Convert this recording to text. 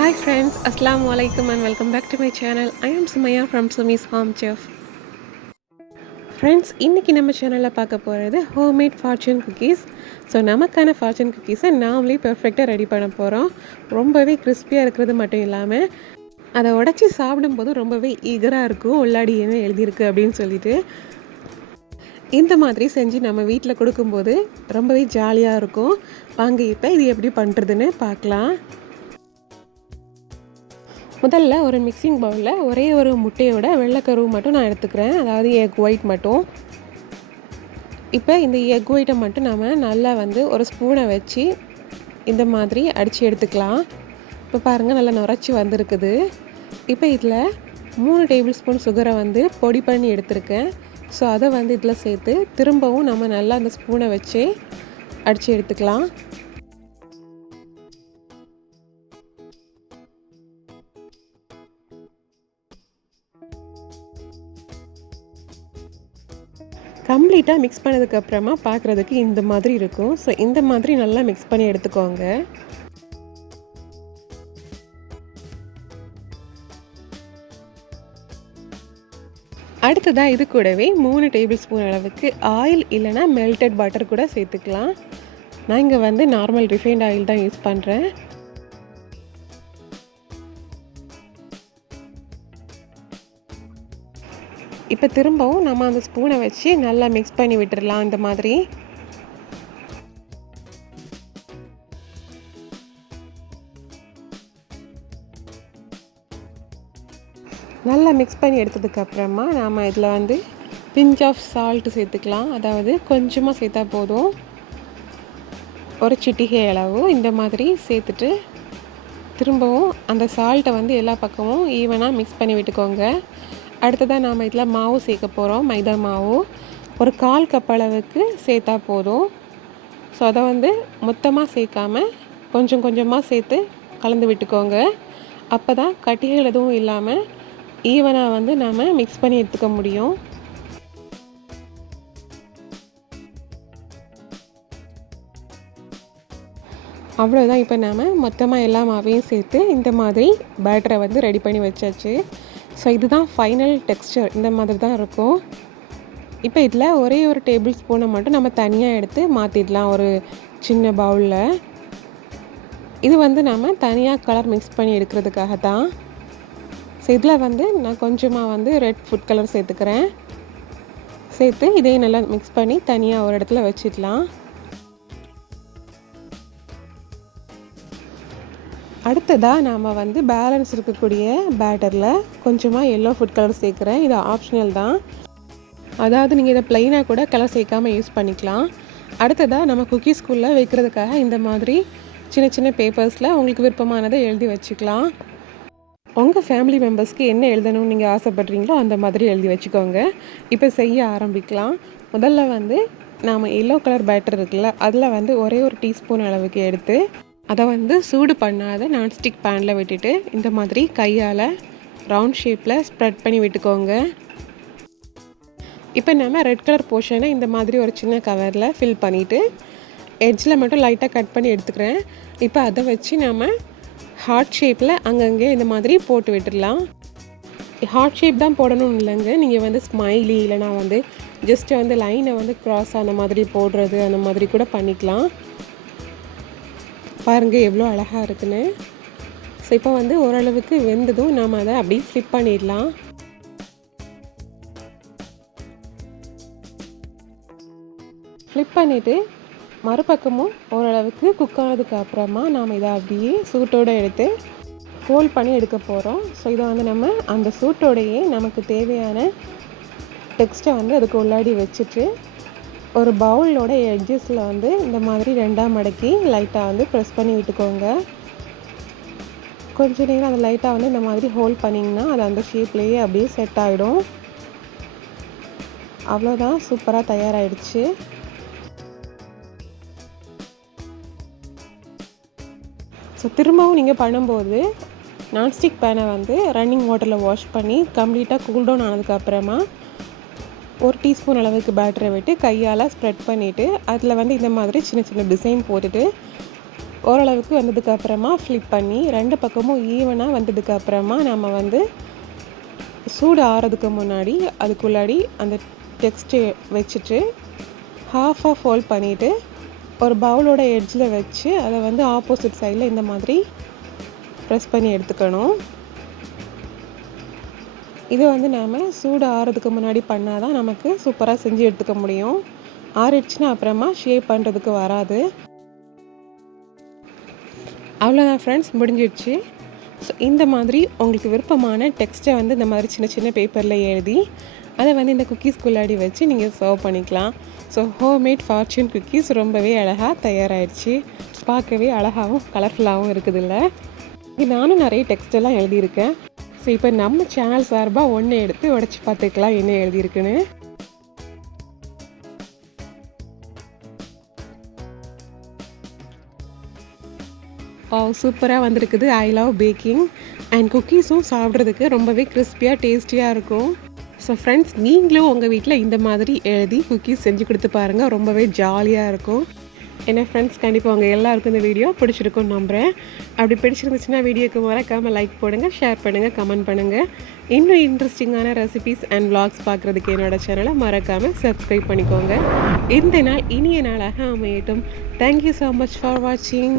Hi friends, Assalamu alaikum and welcome back to my channel. I am Sumaya from Sumi's Home Chef. Friends, இன்றைக்கி நம்ம சேனலில் பார்க்க போகிறது homemade fortune cookies. So நமக்கான fortune குக்கீஸை நாமளே பெர்ஃபெக்டாக ரெடி பண்ண போகிறோம். ரொம்பவே கிறிஸ்பியாக இருக்கிறது மட்டும் இல்லாமல் அதை உடச்சி சாப்பிடும்போது ரொம்பவே ஈகராக இருக்கும். உள்ளாடி என்ன எழுதியிருக்கு அப்படின்னு சொல்லிட்டு இந்த மாதிரி செஞ்சு நம்ம வீட்டில் கொடுக்கும்போது ரொம்பவே ஜாலியாக இருக்கும். வாங்க இப்போ இது எப்படி பண்ணுறதுன்னு பார்க்கலாம். முதல்ல ஒரு மிக்சிங் பவுலில் ஒரே ஒரு முட்டையோட வெள்ளைக்கருவு மட்டும் நான் எடுத்துக்கிறேன், அதாவது எக் ஒயிட் மட்டும். இப்போ இந்த எக் ஒயிட்டை மட்டும் நம்ம நல்லா ஒரு ஸ்பூனை வச்சு இந்த மாதிரி அடித்து எடுத்துக்கலாம். இப்போ பாருங்கள், நல்லா நுரைச்சி வந்திருக்குது. இப்போ இதில் 3 டேபிள் ஸ்பூன் சுகரை பொடி பண்ணி எடுத்திருக்கேன். ஸோ அதை இதில் சேர்த்து திரும்பவும் நம்ம நல்லா அந்த ஸ்பூனை வச்சு அடித்து எடுத்துக்கலாம். கம்ப்ளீட்டாக மிக்ஸ் பண்ணதுக்கப்புறமா பார்க்குறதுக்கு இந்த மாதிரி இருக்கும். ஸோ இந்த மாதிரி நல்லா மிக்ஸ் பண்ணி எடுத்துக்கோங்க. அடுத்ததாக இது கூடவே 3 டேபிள் ஸ்பூன் அளவுக்கு ஆயில் இல்லைனா மெல்டட் பட்டர் கூட சேர்த்துக்கலாம். நான் இங்கே நார்மல் ரிஃபைண்ட் ஆயில் தான் யூஸ் பண்ணுறேன். இப்போ திரும்பவும் நம்ம அந்த ஸ்பூனை வச்சு நல்லா மிக்ஸ் பண்ணி விட்டுடலாம். இந்த மாதிரி நல்லா மிக்ஸ் பண்ணி எடுத்ததுக்கப்புறமா நாம் இதில் பிஞ்ச் ஆஃப் சால்ட்டு சேர்த்துக்கலாம். அதாவது கொஞ்சமாக சேர்த்தா போதும், ஒரு சிட்டிகை அளவு இந்த மாதிரி சேர்த்துட்டு திரும்பவும் அந்த சால்ட்டை எல்லா பக்கமும் ஈவனாக மிக்ஸ் பண்ணி விட்டுக்கோங்க. அடுத்ததாக நாம் இதில் மாவு சேர்க்க போகிறோம். மைதா மாவு ஒரு 1/4 கப் அளவுக்கு சேர்த்தா போதும். ஸோ அதை மொத்தமாக சேர்க்காமல் கொஞ்சம் கொஞ்சமாக சேர்த்து கலந்து விட்டுக்கோங்க. அப்போ தான் கட்டிகள் எதுவும் இல்லாமல் ஈவனாக நாம் மிக்ஸ் பண்ணி எடுத்துக்க முடியும். அவ்வளோதான். இப்போ நாம் மொத்தமாக எல்லா மாவையும் சேர்த்து இந்த மாதிரி பேட்டரை ரெடி பண்ணி வச்சாச்சு. ஸோ இதுதான் ஃபைனல் டெக்ஸ்சர். இந்த மாதிரி தான் இருக்கும். இப்போ இதில் ஒரே ஒரு டேபிள் ஸ்பூனை மட்டும் நம்ம தனியாக எடுத்து மாற்றிடலாம் ஒரு சின்ன பவுலில். இது நம்ம தனியாக கலர் மிக்ஸ் பண்ணி எடுக்கிறதுக்காக தான். ஸோ இதில் நான் கொஞ்சமாக ரெட் ஃபுட் கலர் சேர்த்துக்கிறேன். சேர்த்து இதையும் நல்லா மிக்ஸ் பண்ணி தனியாக ஒரு இடத்துல வச்சிடலாம். அடுத்ததாக நாம் பேலன்ஸ் இருக்கக்கூடிய பேட்டரில் கொஞ்சமாக எல்லோ ஃபுட் கலர் சேர்க்குறேன். இது ஆப்ஷனல் தான், அதாவது நீங்கள் இதை ப்ளைனாக கூட கலர் சேர்க்காமல் யூஸ் பண்ணிக்கலாம். அடுத்ததாக நம்ம குக்கீஸ் ஸ்கூலில் வைக்கிறதுக்காக இந்த மாதிரி சின்ன சின்ன பேப்பர்ஸில் உங்களுக்கு விருப்பமானதை எழுதி வச்சுக்கலாம். உங்கள் ஃபேமிலி மெம்பர்ஸ்க்கு என்ன எழுதணும்னு நீங்கள் ஆசைப்படுறீங்களோ அந்த மாதிரி எழுதி வச்சுக்கோங்க. இப்போ செய்ய ஆரம்பிக்கலாம். முதல்ல நாம் எல்லோ கலர் பேட்டர் இருக்குல்ல, அதில் ஒரே ஒரு டீஸ்பூன் அளவுக்கு எடுத்து அதை சூடு பண்ணாத நான்ஸ்டிக் பேனில் விட்டுட்டு இந்த மாதிரி கையால் ரவுண்ட் ஷேப்பில் ஸ்ப்ரெட் பண்ணி விட்டுக்கோங்க. இப்போ நம்ம ரெட் கலர் போர்ஷனை இந்த மாதிரி ஒரு சின்ன கவரில் ஃபில் பண்ணிவிட்டு எட்ஜில் மட்டும் லைட்டாக கட் பண்ணி எடுத்துக்கிறேன். இப்போ அதை வச்சு நம்ம ஹார்ட் ஷேப்பில் அங்கங்கே இந்த மாதிரி போட்டு விட்டுடலாம். ஹார்ட் ஷேப் தான் போடணும்னு இல்லைங்க, நீங்கள் ஸ்மைலி இல்லைனா ஜஸ்ட்டு லைனை க்ராஸ் அந்த மாதிரி போடுறது அந்த மாதிரி கூட பண்ணிக்கலாம். பாருங்கள் எவ்வளோ அழகாக இருக்குன்னு. ஸோ இப்போ ஓரளவுக்கு வெந்ததும் நாம் அதை அப்படியே ஃப்ளிப் பண்ணிடலாம். ஃப்ளிப் பண்ணிவிட்டு மறுபக்கமும் ஓரளவுக்கு குக் ஆனதுக்கு அப்புறமா நாம் இதை அப்படியே சூட்டோடு எடுத்து ஃபோல்ட் பண்ணி எடுக்க போகிறோம். ஸோ இதை நம்ம அந்த சூட்டோடையே நமக்கு தேவையான டெக்ஸ்ட்டை அதுக்கு உள்ளாடி வச்சுட்டு ஒரு பவுலோட எட்ஜஸில் இந்த மாதிரி 2ஆக மடக்கி லைட்டாக ப்ரெஸ் பண்ணி விட்டுக்கோங்க. கொஞ்ச நேரம் அதை லைட்டாக இந்த மாதிரி ஹோல்ட் பண்ணிங்கன்னா அது அந்த ஷேப்லேயே அப்படியே செட் ஆகிடும். அவ்வளோதான், சூப்பராக தயாராகிடுச்சு. ஸோ திரும்பவும் நீங்கள் பண்ணும்போது நான்ஸ்டிக் பேனை ரன்னிங் வாட்டரில் வாஷ் பண்ணி கம்ப்ளீட்டாக கூல்டவுன் ஆனதுக்கப்புறமா ஒரு டீஸ்பூன் அளவுக்கு பேட்டரை விட்டு கையால் ஸ்ப்ரெட் பண்ணிவிட்டு அதில் இந்த மாதிரி சின்ன சின்ன டிசைன் போட்டுட்டு ஓரளவுக்கு வந்ததுக்கப்புறமா ஃப்ளிப் பண்ணி 2 பக்கமும் ஈவனாக வந்ததுக்கப்புறமா நம்ம வந்து சூடு ஆறதுக்கு முன்னாடி அதுக்குள்ளாடி அந்த டெக்ஸ்ட்டை வச்சுட்டு ஹாஃபாக ஃபோல்ட் பண்ணிவிட்டு ஒரு பவுலோட எட்ஜில் வச்சு அதை வந்து ஆப்போசிட் சைடில் இந்த மாதிரி ப்ரெஸ் பண்ணி எடுத்துக்கணும். இது வந்து நாம் சூடு ஆறதுக்கு முன்னாடி பண்ணால் தான் நமக்கு சூப்பராக செஞ்சு எடுத்துக்க முடியும். ஆறிடுச்சுன்னா அப்புறமா ஷேப் பண்ணுறதுக்கு வராது. அவ்வளோதான் ஃப்ரெண்ட்ஸ், முடிஞ்சிடுச்சு. ஸோ இந்த மாதிரி உங்களுக்கு விருப்பமான டெக்ஸ்ட்டை வந்து இந்த மாதிரி சின்ன சின்ன பேப்பரில் எழுதி அதை வந்து இந்த குக்கீஸ்குள்ளாடி வச்சு நீங்கள் சர்வ் பண்ணிக்கலாம். ஸோ ஹோம்மேட் ஃபார்ச்சூன் குக்கீஸ் ரொம்பவே அழகாக தயாராகிடுச்சு. பார்க்கவே அழகாகவும் கலர்ஃபுல்லாகவும் இருக்குதுல்ல. நானும் நிறைய டெக்ஸ்டெல்லாம் எழுதியிருக்கேன். ஸோ இப்போ நம்ம சேனல் சார்பாக ஒன்று எடுத்து உடச்சி பார்த்துக்கலாம் என்ன எழுதியிருக்குன்னு. சூப்பராக வந்திருக்குது. ஐ லவ் பேக்கிங் அண்ட் குக்கீஸும் சாப்பிட்றதுக்கு ரொம்பவே கிறிஸ்பியாக டேஸ்டியாக இருக்கும். ஸோ ஃப்ரெண்ட்ஸ், நீங்களும் உங்கள் வீட்டில் இந்த மாதிரி எழுதி குக்கீஸ் செஞ்சு கொடுத்து பாருங்கள். ரொம்பவே ஜாலியாக இருக்கும். என்ன ஃப்ரெண்ட்ஸ், கண்டிப்பாக உங்கள் எல்லாருக்கும் இந்த வீடியோ பிடிச்சிருக்குன்னு நம்புகிறேன். அப்படி பிடிச்சிருந்துச்சுன்னா வீடியோக்கு மறக்காமல் லைக் போடுங்கள், ஷேர் பண்ணுங்கள், கமெண்ட் பண்ணுங்கள். இன்னும் இன்ட்ரெஸ்டிங்கான ரெசிபீஸ் அண்ட் vlogs பார்க்குறதுக்கு என்னோடய சேனலை மறக்காமல் சப்ஸ்கிரைப் பண்ணிக்கோங்க. இந்த நாள் இனிய நாளாக அமையட்டும். தேங்க்யூ ஸோ மச் ஃபார் வாட்சிங்.